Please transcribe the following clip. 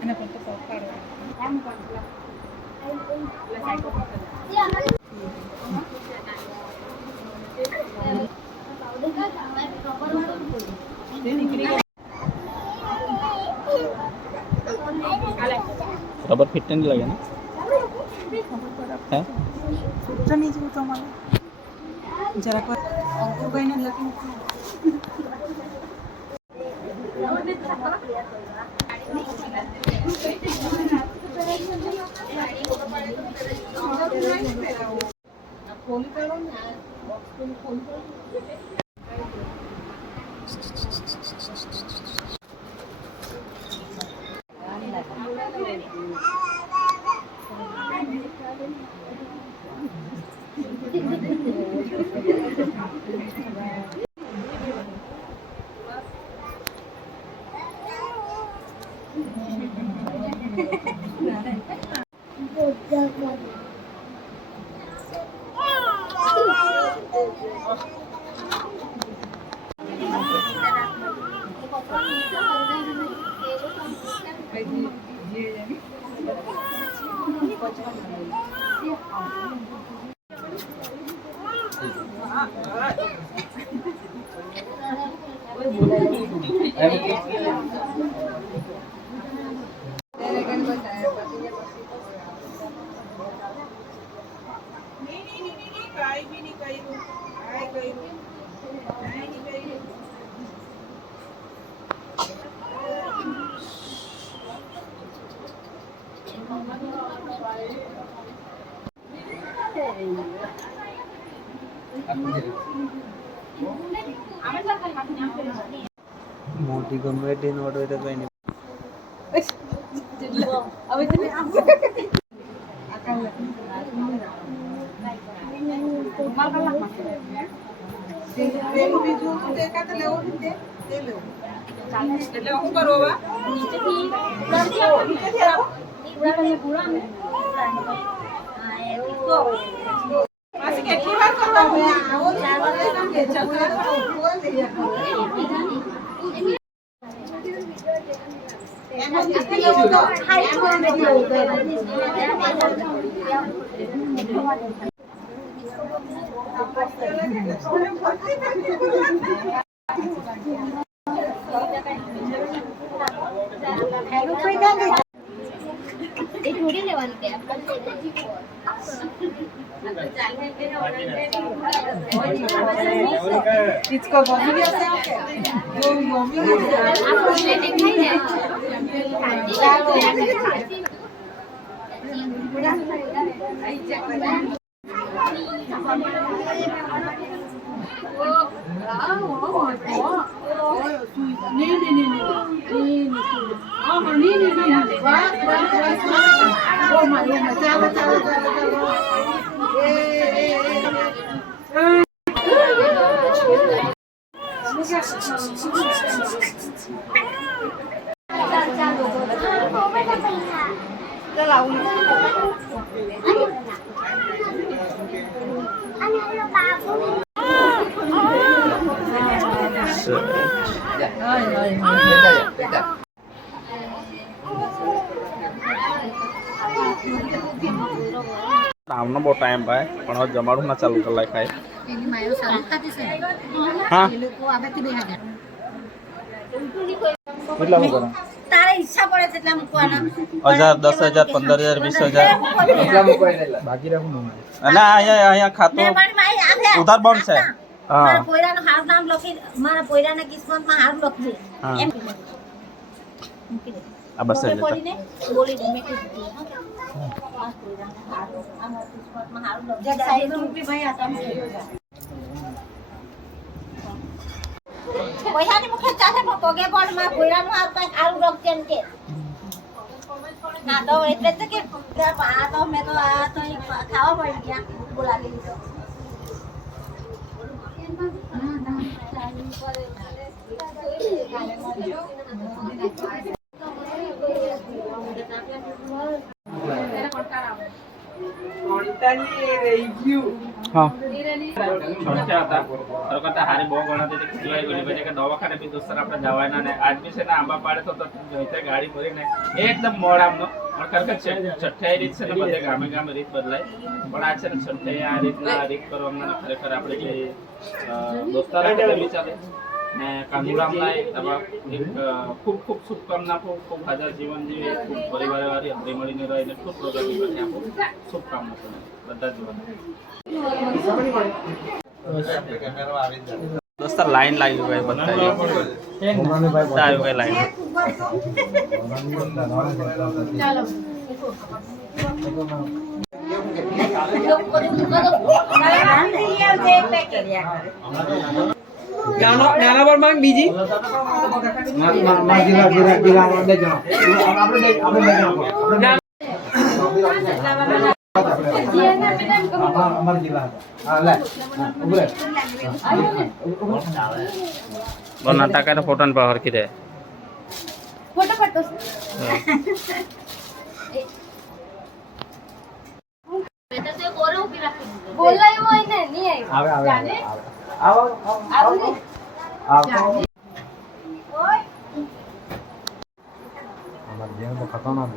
Ana cuánto puedo pagar. Rubber fit नहीं लगे ना है तो नहीं जो तो हमारा जरा को अंकुर भाई ने लगे मोटी गमेटी नोट होते तो नहीं अब इतने तेलू बीजू तो देखा तो ले वो भी दे लो એટલે હું કરવા નીચેથી નીચેથી આવો નીચેથી પૂરા મે હા એ તો પાછી કેટલી વાર કરવા હોય આવો ચાર વાર કામ કે ચકરા બોલ દે इसको मम्मी कैसे जो मम्मी આમનો બહુ ટાઈમ ભાઈ પણ હવે જમાડું ના ચાલુ કરી ખાય એની માયો સારું ખાતી છે હા એ લોકો આવેથી 2000 કેટલા હું કરું તારે ઈચ્છા પડે તેટલા મૂકવાના 1000 10000 15000 20000 કેટલા મૂકવાય બાકી રાખું અને અહીંયા ખાતો ઉધાર બંધ છે હા મારા પોયરાનું હાર નામ લખી મારા પોયરાના કિસ્મતમાં હાર લખજે એમ મૂકી દે આ બસ જ બોલીને બોલી દે મેં કીધું આ પોયરાના હાર આમાં કિસ્મતમાં હાર લખજે સાઈડ રૂપી ભાઈ આ તમે પૈસાની મુખે ચાલે પણ પગે પડ માં પોયરાનું હાર કાઈ હારું લખજે એમ કે ના તો એટલે જ કે આ તો મેં તો આ તો ખાવા પડી ગયા બોલાવી દીધો હા છોડતા હતા તો કરતા હારી બહુ ગણાતી હતી ખીજવાઈ ગયેલી પછી કે દવાખાને બી દોસ્તર આપણે જવાના ને આજ બી છે ને આંબા પાડે તો જોઈતા ગાડી ભરીને એકદમ મોડ આમનો પણ ખરેખર છઠ્ઠાઈ રીત છે ને બધે ગામે ગામે રીત બદલાય પણ આ છે ને છઠ્ઠાઈ આ રીતના રીત કરવામાં ખરેખર આપણે જે દોસ્તાર વિચારે ને કાંદુરામના એક ખૂબ ખૂબ શુભકામના આપો ખૂબ હાજર જીવન જીવે ખૂબ પરિવાર વાળી હળી મળીને રહે ને ખૂબ પ્રગતિ કરી આપો શુભકામના છે બધા જીવન દોસ્તા લાઈન લાગી ગઈ બધા આવ્યું ગઈ લાઈન નાના પર માંગ બીજી નાતા કરે ફોટો ને પાવર કીધે ફોટો ફોટો બોલાયું હોય ને નહીં આવ્યું અમાર જેમ તો ખતરનાક